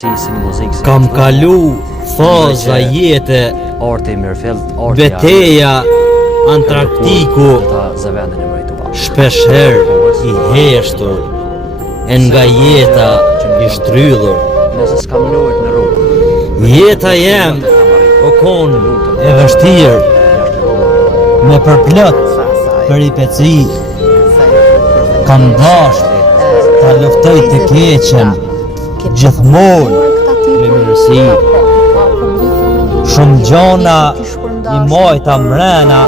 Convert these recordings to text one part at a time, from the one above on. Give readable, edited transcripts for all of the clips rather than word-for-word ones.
Kam kalu faza jete, beteja Antarktiku, shpesher I heshtur, e nga jeta I shtrydhur. Jeta jem o kon e vështirë, me përplot peripeci, kam dashur ta luftoj të keqen, gjithmonë me mirësi. Shumë gjona I mojta mrena,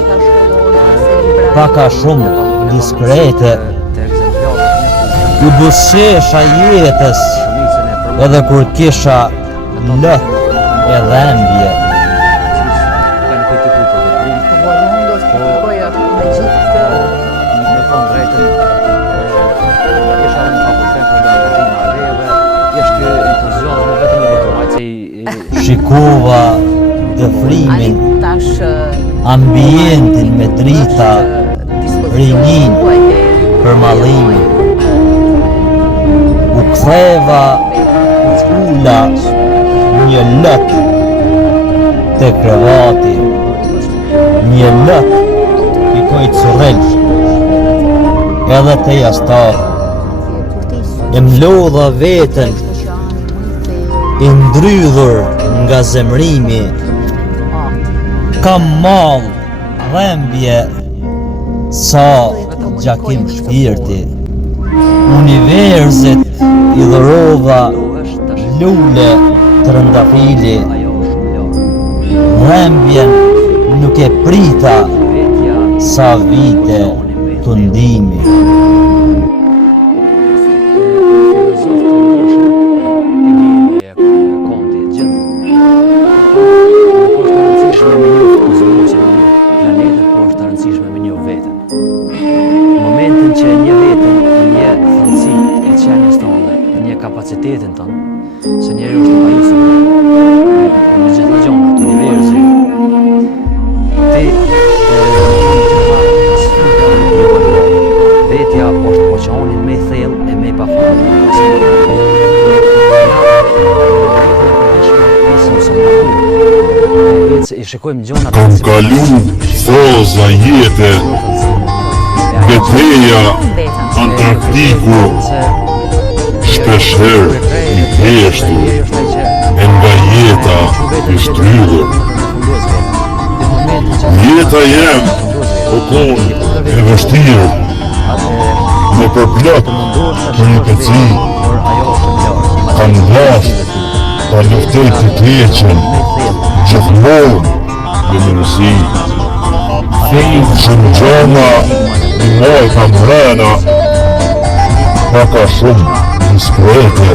paka shumë diskrete. I buzëqesha jetës, edhe kur kisha lët e dhembje. Shikova dëfrimin, ambientin me drita, rinin, përmallimin. U ktheva ula një lët te krevati, një lët pikoj currelsh, edhe te jastari. E mlodha veten I ndrydhur nga zemrimi, kam mall, dhembje, sa gjakim shpirti. Universit I dhurova lule trëndafili, dhembjen nuk e prita, sa vite të ndimi. Momentin që një vetën, një thellësi e qenjes tonë, një kapacitetin tonë, se njeri është të pajisur me gjitha gjona të universi. Vetja është oqeanin me thellë e me pafund. Kam kalu faza jete, beteja Antarktiku, shpesher I heshtur, e nga jeta I shtrydhur. Jeta jem o kon e vështirë, me përplot peripeci, kam dashur ta luftoj të keqen, gjithmonë me mirësi. Shumë gjona I mojta mrena, paka shumë diskrete.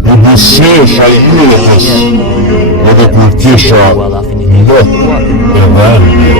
I buzëqesha jetës, edhe kur kisha lët e dhembje.